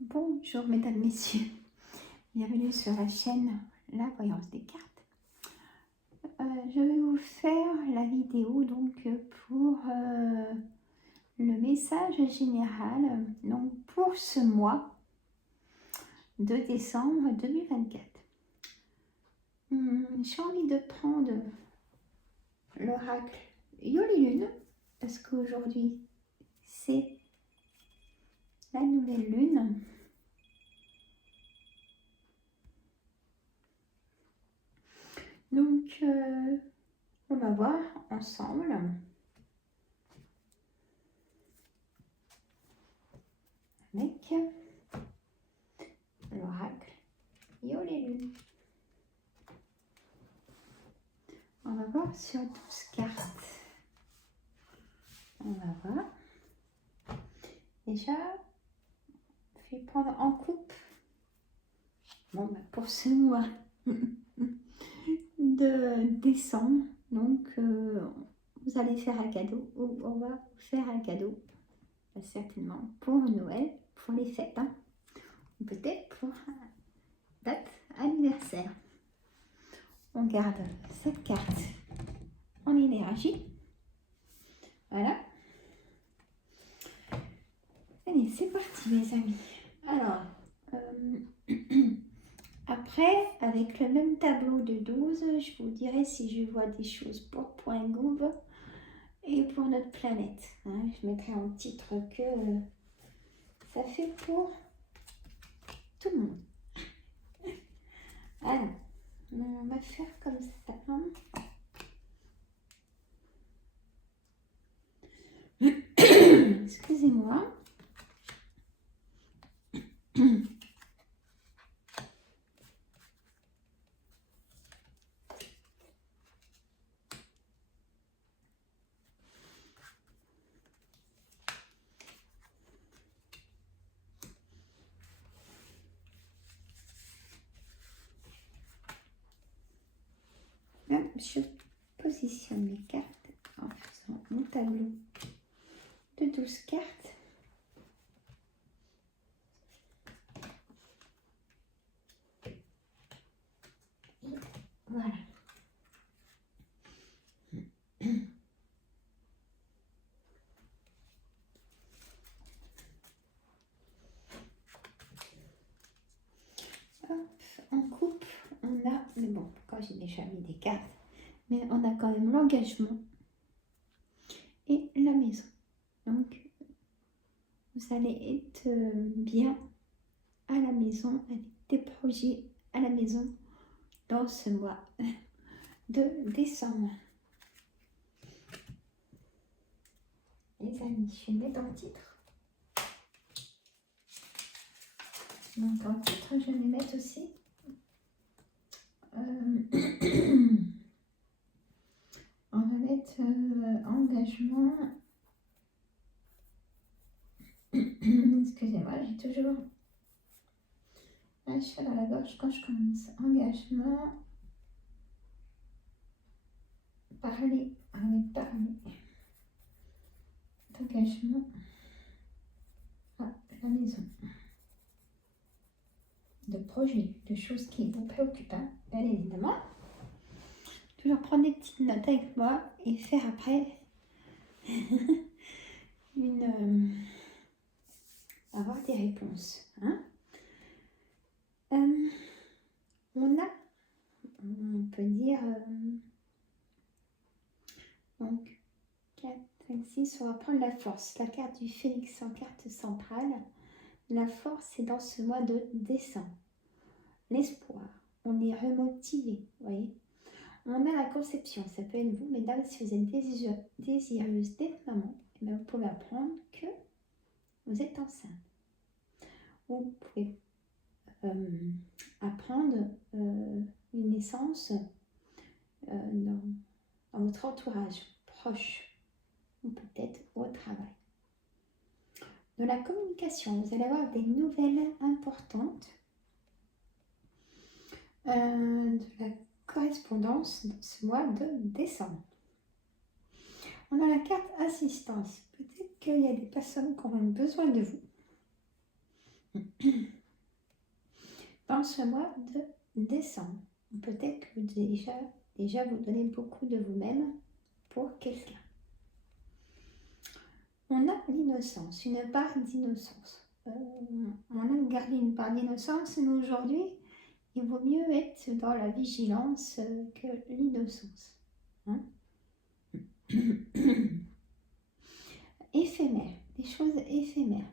Bonjour mesdames, messieurs, bienvenue sur la chaîne La Voyance des Cartes. Je vais vous faire la vidéo donc pour le message général donc pour ce mois de décembre 2024. J'ai envie de prendre l'oracle Yoli Lune parce qu'aujourd'hui c'est la nouvelle lune. Donc, on va voir ensemble avec l'oracle Yoli Lune. On va voir sur 12 cartes. On va voir. Déjà, je vais prendre en coupe. Bon, pour ce mois de décembre. Donc, vous allez faire un cadeau. Ou on va vous faire un cadeau. Certainement pour Noël, pour les fêtes. Hein, ou peut-être pour date anniversaire. On garde cette carte en énergie. Voilà. Allez, c'est parti mes amis. Alors, après, avec le même tableau de 12, je vous dirai si je vois des choses pour Point Gouv et pour notre planète. Hein, je mettrai en titre que ça fait pour tout le monde. Alors, on va faire comme ça. Excusez-moi. Je positionne mes cartes en faisant mon tableau de 12 cartes. Voilà. Hop, en coupe, on a, mais bon, quand j'ai déjà mis des cartes, mais on a quand même l'engagement et la maison. Donc, vous allez être bien à la maison, avec des projets à la maison dans ce mois de décembre. Les amis, je vais mettre en titre. Donc, en titre, je vais mettre aussi on va mettre engagement. Excusez-moi, j'ai toujours un chat dans la gorge quand je commence. Engagement. Parler. On va mettre parler. Engagement à la maison. De projets, de choses qui vous préoccupent, hein, bien évidemment. Toujours prendre des petites notes avec moi et faire après avoir des réponses. Hein. On peut dire donc 4, 5, 6, on va prendre la force. La carte du phénix en carte centrale. La force, c'est dans ce mois de décembre. L'espoir, on est remotivé, vous voyez. On a la conception, ça peut être vous, mesdames, si vous êtes désireuse d'être maman, et bien vous pouvez apprendre que vous êtes enceinte. Ou vous pouvez apprendre une naissance dans votre entourage proche, ou peut-être au travail. De la communication, vous allez avoir des nouvelles importantes, de la correspondance dans ce mois de décembre. On a la carte assistance. Peut-être qu'il y a des personnes qui auront besoin de vous. dans ce mois de décembre. Peut-être que déjà vous donnez beaucoup de vous-même pour quelqu'un. On a l'innocence, une part d'innocence. On a gardé une part d'innocence, mais aujourd'hui, il vaut mieux être dans la vigilance que l'innocence. Hein. Éphémère, des choses éphémères.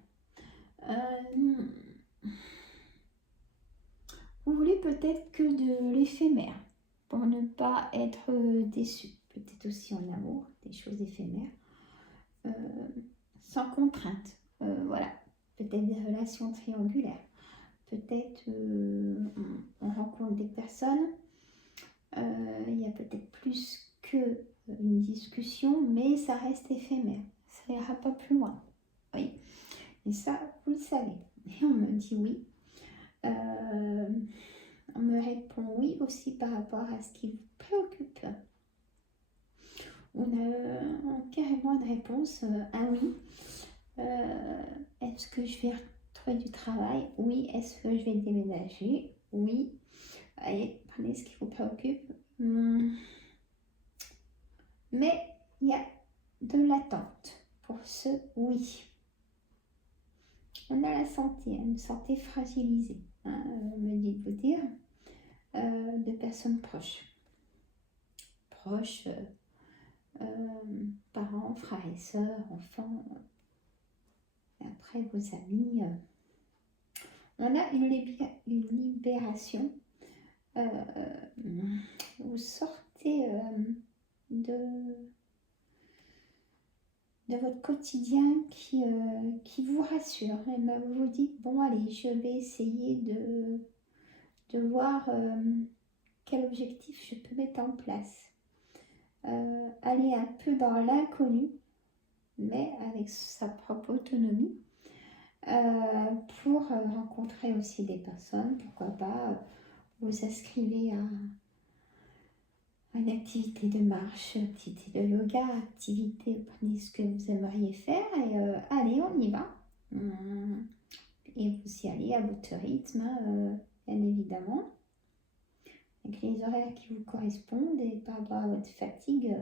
Vous voulez peut-être que de l'éphémère pour ne pas être déçu. Peut-être aussi en amour, des choses éphémères. Sans contrainte. Voilà. Peut-être des relations triangulaires. Peut-être on rencontre des personnes. Il y a peut-être plus qu'une discussion, mais ça reste éphémère. Ça n'ira pas plus loin. Oui. Et ça, vous le savez. Et on me dit oui. On me répond oui aussi par rapport à ce qui vous préoccupe. On a carrément une réponse, un oui. Est-ce que je vais retrouver du travail? Oui. Est-ce que je vais déménager? Oui. Allez, prenez ce qui vous préoccupe. Mais il y a de l'attente pour ce oui. On a la santé, une santé fragilisée, hein, me dit de vous dire, de personnes proches. Proches, parents, frères et sœurs, enfants, après vos amis. On a une libération. Vous sortez de votre quotidien qui vous rassure. Et ben vous vous dites, bon allez, je vais essayer de voir quel objectif je peux mettre en place. Aller un peu dans l'inconnu, mais avec sa propre autonomie, pour rencontrer aussi des personnes. Pourquoi pas vous inscrivez à une activité de marche, activité de yoga, activité, prenez ce que vous aimeriez faire et allez, on y va. Et vous y allez à votre rythme, bien évidemment, avec les horaires qui vous correspondent et par rapport à votre fatigue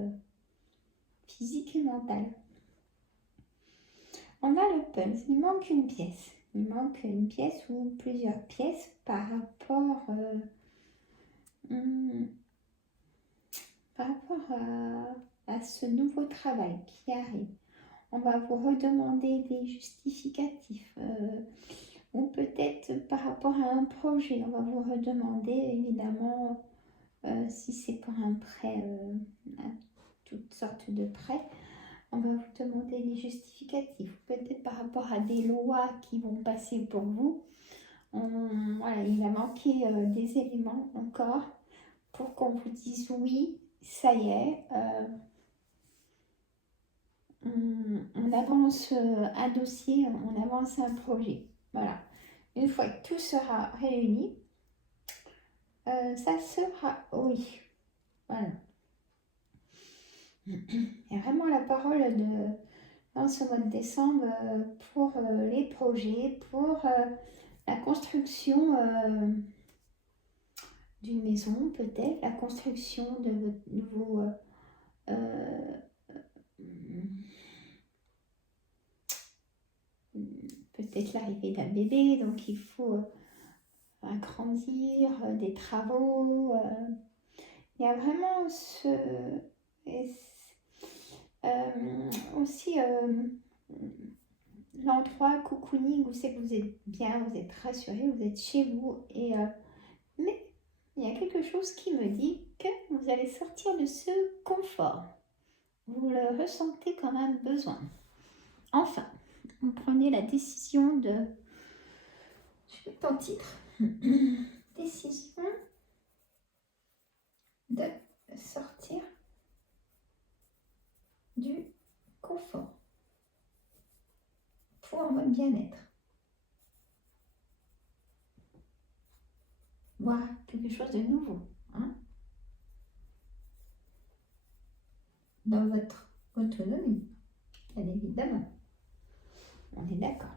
physique et mentale. On a le puzzle, il manque une pièce. Il manque une pièce ou plusieurs pièces par rapport à ce nouveau travail qui arrive. On va vous redemander des justificatifs ou peut-être par rapport à un projet. On va vous redemander évidemment si c'est pour un prêt, toutes sortes de prêts. On va vous demander des justificatifs, peut-être par rapport à des lois qui vont passer pour vous. Voilà, il va manquer des éléments encore pour qu'on vous dise oui, ça y est, on avance un dossier, on avance un projet. Voilà. Une fois que tout sera réuni, ça sera oui. Voilà. Il y a vraiment la parole dans ce mois de décembre pour les projets, pour la construction d'une maison peut-être, la construction de votre nouveau peut-être l'arrivée d'un bébé, donc il faut agrandir, des travaux. Il y a vraiment aussi l'endroit cocooning où c'est que vous êtes bien, vous êtes rassuré, vous êtes chez vous. Mais il y a quelque chose qui me dit que vous allez sortir de ce confort. Vous le ressentez quand même besoin. Enfin, vous prenez la décision de... Je vais ton titre. Décision de sortir du confort pour votre bien-être. Voir quelque chose de nouveau. Hein, dans votre autonomie, bien évidemment. On est d'accord.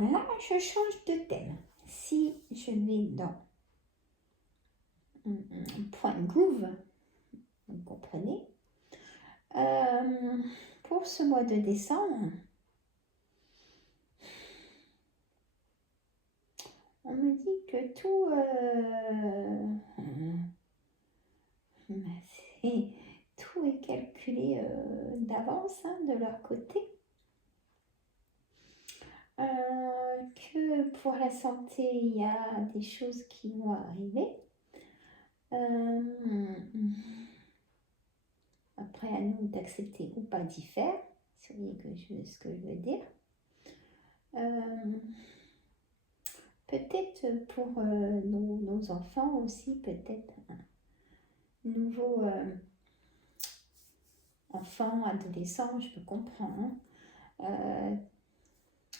là, je change de thème. Si je vais dans Point Gouv, vous comprenez, pour ce mois de décembre, on me dit que tout, tout est calculé d'avance de leur côté. Que pour la santé, il y a des choses qui vont arriver. Après, à nous d'accepter ou pas d'y faire. C'est ce que je veux dire. Peut-être pour nos enfants aussi, peut-être un nouveau enfant, adolescent, je peux comprendre.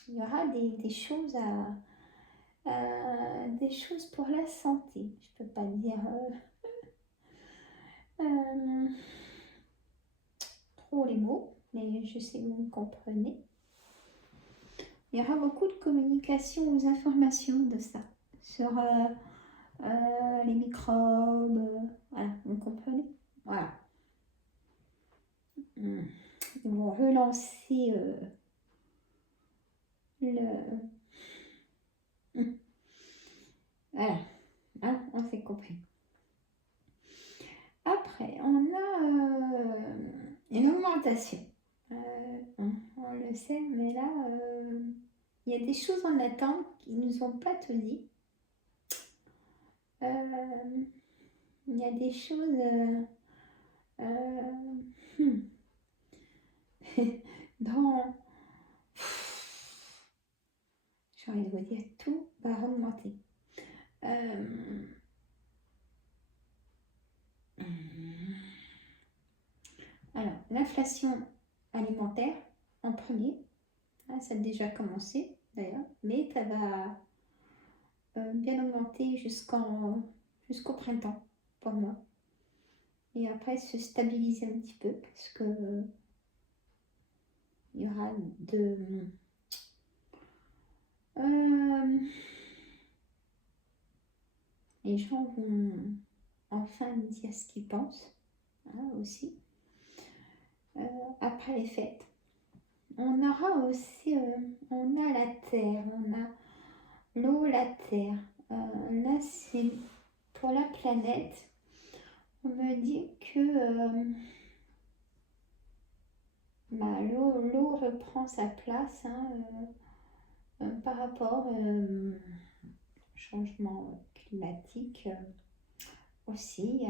Il y aura des choses des choses pour la santé. Je peux pas dire trop les mots, mais je sais que vous me comprenez. Il y aura beaucoup de communication aux informations de ça, sur les microbes, voilà, vous comprenez? Voilà. Ils vont relancer le... Voilà, hein, on s'est compris. Après, on a une augmentation. On le sait, mais là, il y a des choses en attente qui ne nous ont pas tout dit. Il y a des choses dans... J'ai envie de vous dire, tout va augmenter. Alors, l'inflation alimentaire en premier, ça a déjà commencé d'ailleurs, mais ça va bien augmenter jusqu'au printemps pour moi. Et après se stabiliser un petit peu parce que il y aura les gens vont enfin me dire ce qu'ils pensent aussi. Après les fêtes, on aura aussi on a la terre, on a l'eau, la terre. Là, c'est pour la planète. On me dit que l'eau reprend sa place par rapport au changement climatique aussi,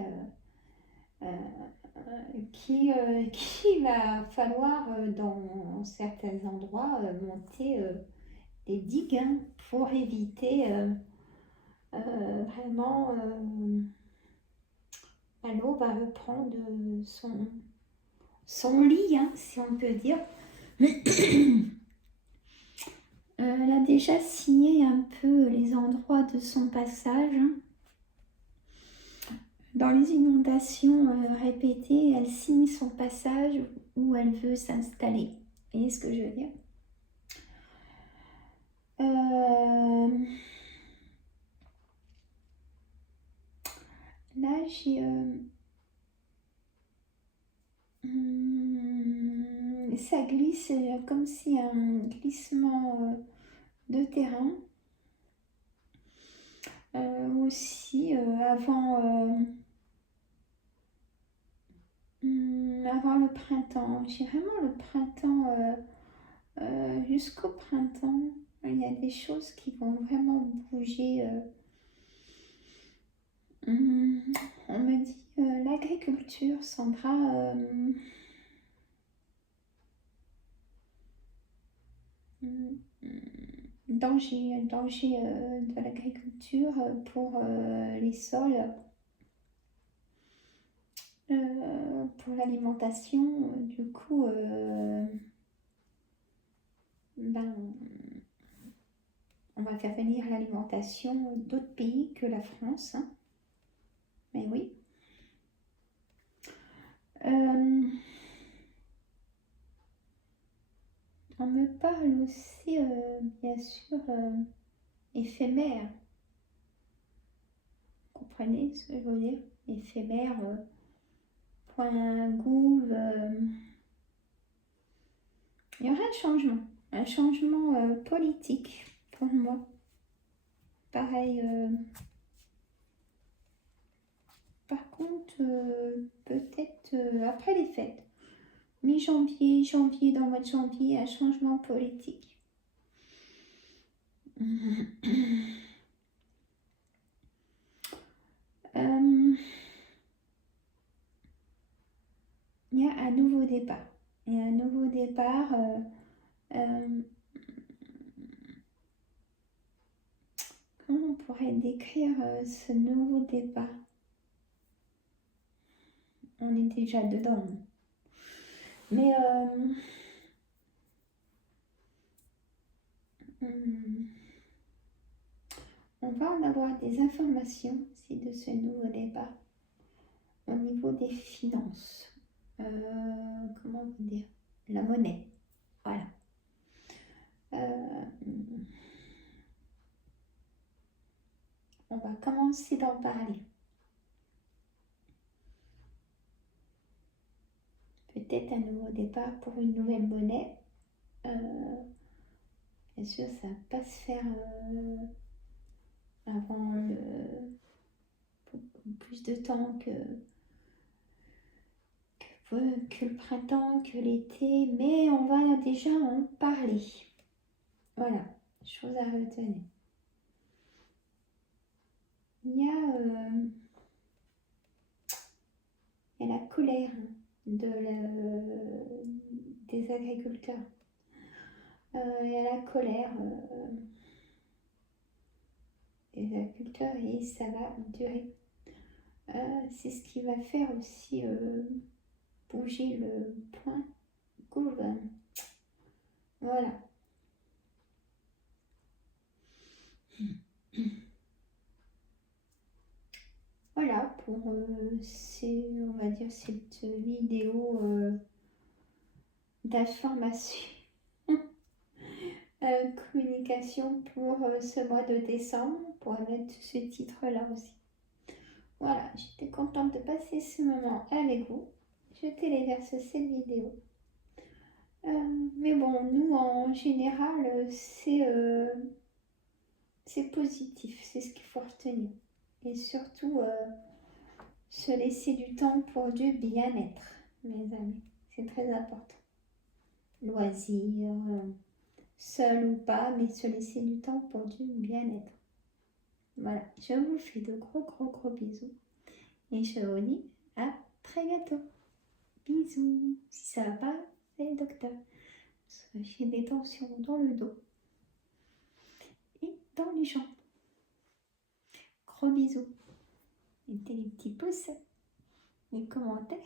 qui va falloir dans certains endroits monter des digues pour éviter vraiment l'eau va reprendre son lit, si on peut dire. Elle a déjà signé un peu les endroits de son passage. Dans les inondations répétées, elle signe son passage où elle veut s'installer. Vous voyez ce que je veux dire? Là, j'ai... ça glisse comme si un glissement de terrain. Aussi, avant le printemps. J'ai vraiment le printemps, jusqu'au printemps. Il y a des choses qui vont vraiment bouger. On me dit l'agriculture, Sandra, danger de l'agriculture pour les sols, pour l'alimentation. Du coup, on va faire venir l'alimentation d'autres pays que la France. Mais oui. On me parle aussi, bien sûr, éphémère. Vous comprenez ce que je veux dire? Éphémère, point gouv. Il y aura un changement politique pour moi. Pareil, par contre, peut-être après les fêtes, mi-janvier, janvier, dans le mois de janvier, un changement politique. Il y a un nouveau départ. Il y a un nouveau départ. Comment on pourrait décrire ce nouveau départ? On est déjà dedans. Mais on va en avoir des informations aussi de ce nouveau départ au niveau des finances. Comment vous dire? La monnaie. Voilà. On va commencer d'en parler. Peut-être un nouveau départ pour une nouvelle monnaie. Bien sûr, ça ne va pas se faire avant plus de temps que le printemps, que l'été, mais on va déjà en parler. Voilà, chose à retenir. Il y a la colère des agriculteurs. Il y a la colère des agriculteurs et ça va durer. C'est ce qui va faire aussi bouger le point gouv. Voilà. Voilà pour on va dire cette vidéo d'information, communication pour ce mois de décembre. On pourrait mettre ce titre-là aussi. Voilà, j'étais contente de passer ce moment avec vous. Je téléverse cette vidéo. Mais bon, nous en général, c'est positif, c'est ce qu'il faut retenir. Et surtout, se laisser du temps pour du bien-être, mes amis. C'est très important. Loisirs, seul ou pas, mais se laisser du temps pour du bien-être. Voilà, je vous fais de gros bisous. Et je vous dis à très bientôt. Bisous. Si ça va pas, c'est le docteur. J'ai des tensions dans le dos et dans les jambes. Gros bisous. Mettez les petits pouces, les commentaires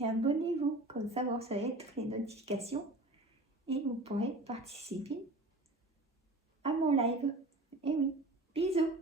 et abonnez-vous. Comme ça, vous recevez toutes les notifications et vous pourrez participer à mon live. Et oui, bisous.